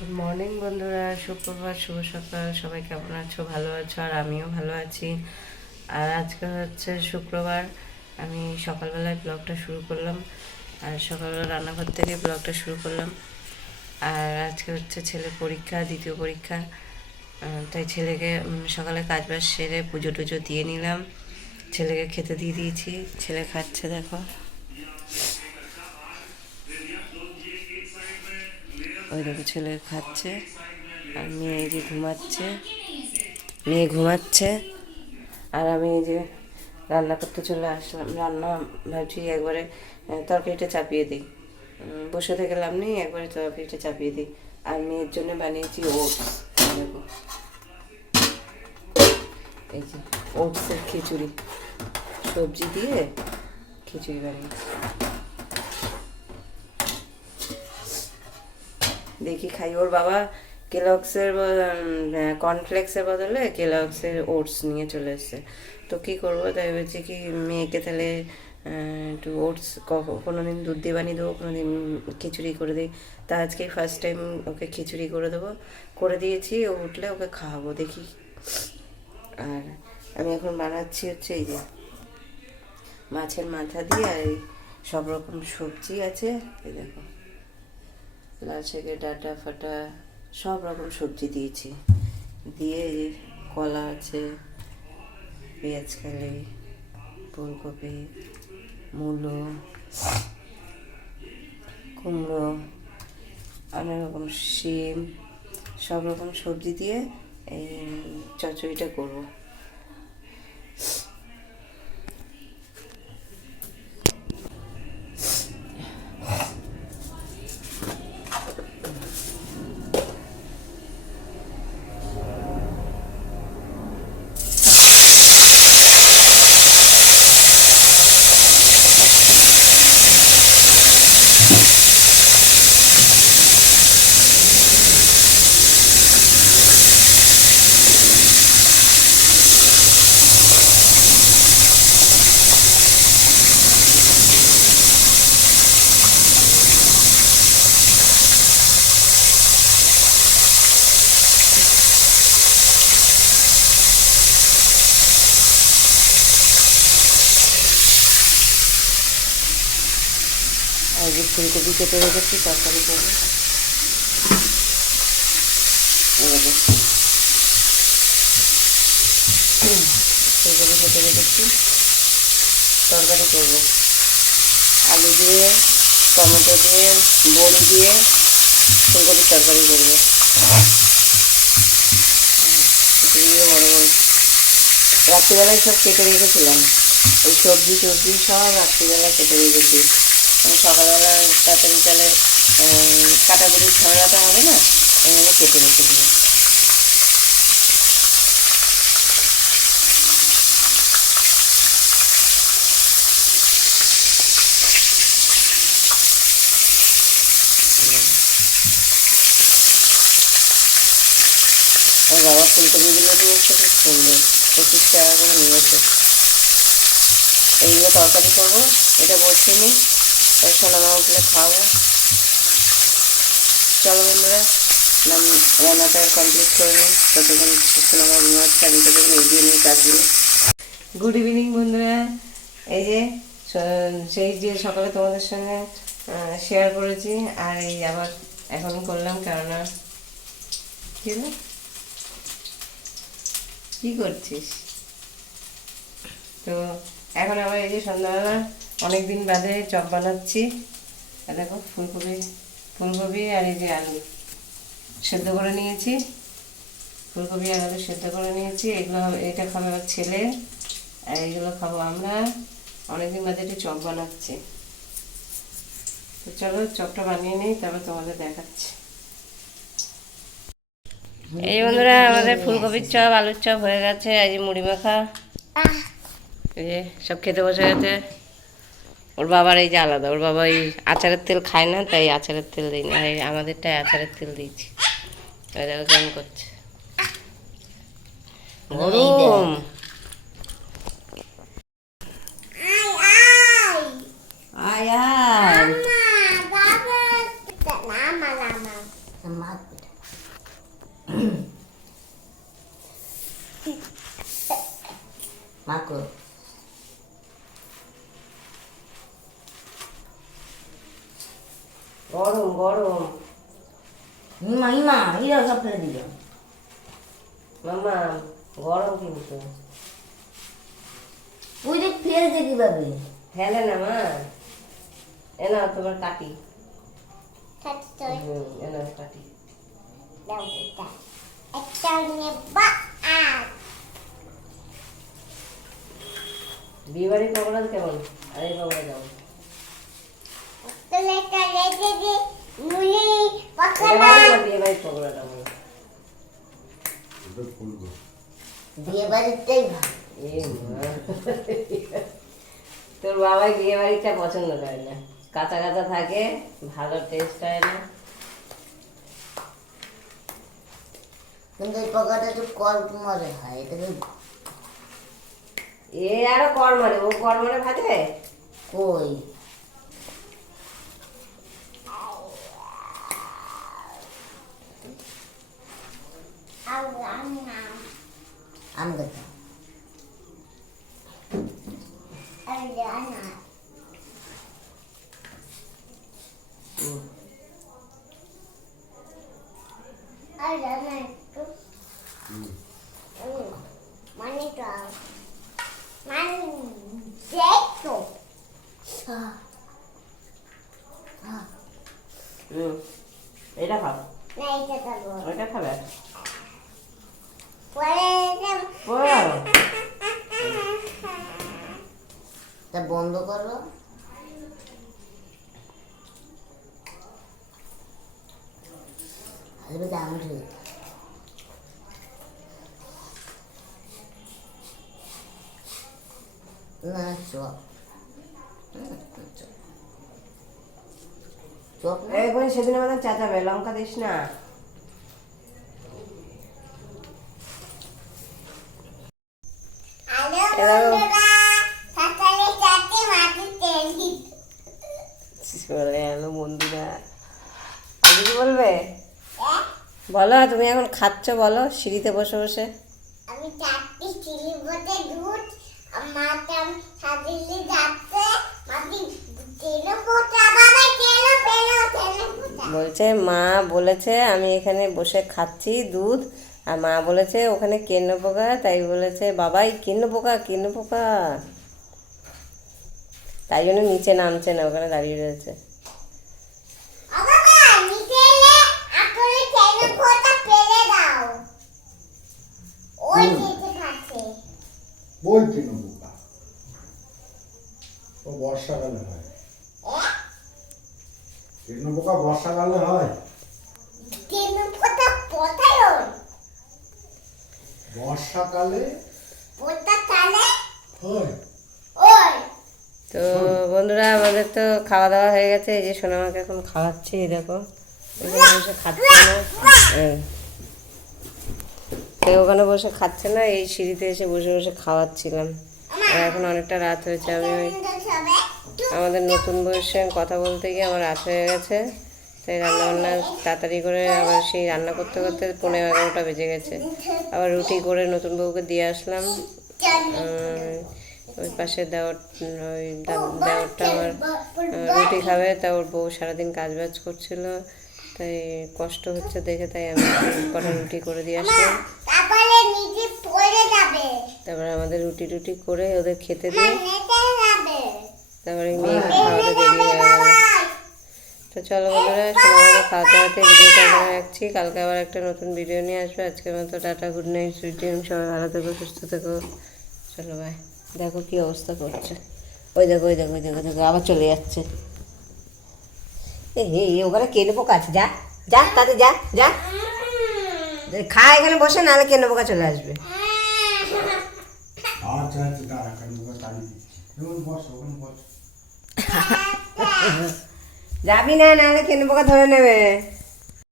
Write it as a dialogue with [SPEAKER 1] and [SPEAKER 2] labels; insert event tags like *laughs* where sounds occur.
[SPEAKER 1] Good morning বন্ধুরা। সুপ্রভাত, শুভ সকাল। সবাই কেমন আছো? ভালো আছো? আর আমিও ভালো আছি। আর আজকে হচ্ছে শুক্রবার। আমি সকালবেলায় ব্লগটা শুরু করলাম। আর সকালবেলা রান্নাঘর থেকে ব্লগটা শুরু করলাম। আর আজকে হচ্ছে ছেলের পরীক্ষা, দ্বিতীয় পরীক্ষা। তাই ছেলেকে সকালে কাজ বাজ সেরে পুজো টুজো দিয়ে নিলাম। ছেলেকে খেতে দিয়ে দিয়েছি। ছেলে খাচ্ছে, দেখো। ওই দেখো ছেলে খাচ্ছে, আর মেয়ে এই যে ঘুমাচ্ছে, মেয়ে ঘুমাচ্ছে, আর আমি এই যে রান্না করতে চলে আসলাম, রান্না ভাবছি একবারে তরকারিটা চাপিয়ে দিই। বসে থেকে লাভ নেই, একবারে তরকারিটা চাপিয়ে দিই। আর মেয়ের জন্য বানিয়েছি ওটস দেখো। এই যে ওটসের খিচুড়ি, সবজি দিয়ে খিচুড়ি বানিয়েছি। দেখি খাই। ওর বাবা কেলক্সের কর্নফ্লেক্সের বদলে কেলক্সের ওটস নিয়ে চলে এসছে। তো কী করব? তাই ভেবেছি কি মেয়েকে তাহলে একটু ওটস কোনো দিন দুধ দিয়ে বানিয়ে দেবো কোনো দিন খিচুড়ি করে দিই। তা আজকেই ফার্স্ট টাইম ওকে খিচুড়ি করে দেবো। করে দিয়েছি, ও উঠলে ওকে খাওয়াবো, দেখি। আর আমি এখন বানাচ্ছি হচ্ছে এই যে মাছের মাথা দিয়ে আর এই সব রকম সবজি আছে, এই দেখো। লাল শাকের ডাটা ফাটা সব রকম সবজি দিয়েছি। দিয়ে কলা আছে, পেঁয়াজ কালি, ফুলকপি, মূলো, কুমড়ো, অনেক রকম শিম, সব রকম সবজি দিয়ে এই চচ্চড়িটা করব আর যে ফুলকপি কেটে রেখেছি তরকারি করব। ফুলকপি কেটে রেখেছি তরকারি করব। আলু দিয়ে, টমেটো দিয়ে বড়ি দিয়ে, ফুলকপির তরকারি করব। বড় বড়। রাত্রিবেলায় সব কেটে রেখেছিলাম। এই সবজি টবজি সব রাত্রিবেলা কেটে রেখেছি। সকালবেলা তাড়াতাড়ি তাহলে কাটাকুটির ঝামেলাটা হবে না এখানে কেটে রেখেছি ওর বাবা ফুলকপিগুলো দিয়েছে খুব সুন্দর পঁচিশ টাকা করে নিয়েছে এইগুলো তরকারি করব, এটা বসিয়ে নিই। তাই সোনামা উঠলে খাওয়াবো চলো বন্ধুরা, নাম রান্নাটা কমপ্লিট করে নিই। ততক্ষণ সোনামা ঘুমাচ্ছে আমি ততক্ষণ এগিয়ে নিই কাজগুলো গুড ইভিনিং বন্ধুরা। এই যে সেই যে সকালে তোমাদের সঙ্গে শেয়ার করেছি, আর এই আবার এখন করলাম, কেননা? কি করছিস? তো এখন আবার এই যে সন্ধ্যাবেলা অনেক দিন বাদে চপ বানাচ্ছি। দেখো, ফুলকপি ফুলকপি আর এই যে আলু সেদ্ধ করে নিয়েছি। ফুলকপি আর আলু সেদ্ধ করে নিয়েছি। এগুলো এটা খাবে আমার ছেলে, আর এইগুলো খাব আমরা। অনেকদিন বাদে একটু চপ বানাচ্ছি। তো চলো, চপটা বানিয়ে নিই, তারপর তোমাদের দেখাচ্ছি। এই বন্ধুরা, আমাদের ফুলকপির চপ, আলুর চপ হয়ে গেছে। এই যে মুড়ি মাখা। এই যে সব খেতে বসে গেছে। ওর বাবার এই যে আলাদা ওর বাবা এই আচারের তেল খায় না তাই আচারের তেল দিই না। আর এই আমাদেরটাই আচারের তেল দিয়েছি। কেমন করছে। গরম। গরম
[SPEAKER 2] ইমা ইমা ইরা সব ফেলে দিল।
[SPEAKER 1] মামা গরম কিন্তু।
[SPEAKER 2] ওই দেখ ফেলছে কীভাবে?
[SPEAKER 1] ফেলে না মা। এ নাও তোমার কাটি এ নাও কাটি! বিয়ে বাড়ির পকোড়া কেমন আর এই পকোড়া কেমন? তোর বাবাই বিয়ে বাড়িটা পছন্দ করে না। কাঁচা কাঁচা থাকে ভালো টেস্ট হয় না।
[SPEAKER 2] কিন্তু এই পকাটা একটু কল্প মরে হয় এটাকে
[SPEAKER 1] এ আরও কর মারে ও কর মারে ভাজে?
[SPEAKER 2] কই?
[SPEAKER 3] 아우
[SPEAKER 2] 안 나.
[SPEAKER 3] 아무것도. 아니 안
[SPEAKER 1] 나. 응.
[SPEAKER 3] 아니 안 나.
[SPEAKER 1] 응. 응. 많이
[SPEAKER 2] 가. 많이 제도. 아. 아. 응. 내려가. 네, 이제 가고. 어디 가봐. তো আমি ঠিক না চপ। চপ।
[SPEAKER 1] এই বোন সেদিন আমাদের চাচাবে লঙ্কা দিস না। চলে গেল বন্ধুরা। কিছু বলবে?
[SPEAKER 3] Eh?
[SPEAKER 1] বলো তুমি এখন খাচ্ছ বলো সিঁড়িতে বসে বসে।
[SPEAKER 3] আমি চারটি চিলি বোটে দুধ মাতাম সাদিলি যাচ্ছে। মাটি তেল পোটা বাবা তেল পেল তেল
[SPEAKER 1] বলছে মা বলেছে আমি এখানে বসে খাচ্ছি দুধ আর মা বলেছে ওখানে কেন্ন পোকা তাই বলেছে বাবাই কেন্ন পোকা কেন্ন পোকা। তাই জন্য নিচে নামছে না ওখানে দাঁড়িয়ে রয়েছে।
[SPEAKER 3] ও
[SPEAKER 4] বর্ষাকালে হয়? কেন বর্ষাকালে হয়
[SPEAKER 3] তেল পোটা পোটাই ওই
[SPEAKER 4] বর্ষাকালে? হয়।
[SPEAKER 1] তো বন্ধুরা আমাদের তো খাওয়া দাওয়া হয়ে গেছে। এই যে সোনামাকে এখন খাওয়াচ্ছি এই দেখো। ওখানে বসে খাচ্ছে না। এই। ওখানে বসে খাচ্ছে না এই সিঁড়িতে এসে বসে বসে খাওয়াচ্ছিলাম। আর এখন অনেকটা রাত হয়েছে আমি আমাদের নতুন বউয়ের সঙ্গে কথা বলতে গিয়ে আমার রাত হয়ে গেছে। তাই রান্না বান্না তাড়াতাড়ি করে আবার সেই রান্না করতে করতে পনেরো এগারোটা বেজে গেছে। আবার রুটি করে নতুন বউকে দিয়ে আসলাম। ওই পাশে দেওয়ার ওই দা- দেওরটা আমার রুটি খাবে তা ওর বউ সারাদিন কাজ বাজ করছিল। তাই কষ্ট হচ্ছে দেখে তাই আমি কটা রুটি করে দিয়ে আসলাম।
[SPEAKER 3] তারপরে
[SPEAKER 1] আমাদের রুটি টুটি করে ওদের খেতে দিয়ে
[SPEAKER 3] নেটে যাবে
[SPEAKER 1] তারপরে মেয়েকে খাওয়াতে দেরি হয়ে গেল তো চলো বন্ধুরা সবাইকে খাওয়াতে খাওয়াতে ভিডিওটা এখানে রাখছি। কালকে আবার একটা নতুন ভিডিও নিয়ে আসব। আজকের মতো টাটা গুড নাইট সুইট সবাই ভালো থেকো সুস্থ থেকো। চলো ভাই দেখো কী অবস্থা করছে। ওই দেখো ওই দেখো ওই দেখো দেখো আবার চলে যাচ্ছে। হে ওখানে কেনে পোকা আছে যা যা তাতে যা যা। খা এখানে বসে নাহলে কেনে পোকা চলে আসবে।
[SPEAKER 4] আচ্ছা আচ্ছা বস বস। *laughs*
[SPEAKER 1] যাবি না নাহলে কেনে পোকা ধরে নেবে।